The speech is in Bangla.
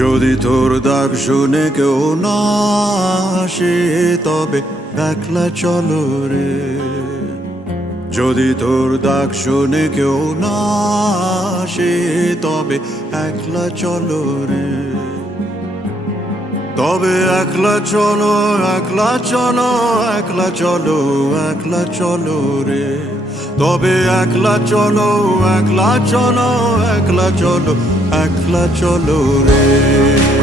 যদি তোর ডাক শুনে কেউ না আসে তবে একলা চলো রে। যদি তোর ডাক শুনে কেউ না আসে তবে একলা চলো রে। তবে একলা চলো, একলা চলো, একলা চলো, একলা চলো রে। তবে একলা চলো, একলা চলো, একলা চলো, একলা চলো রে।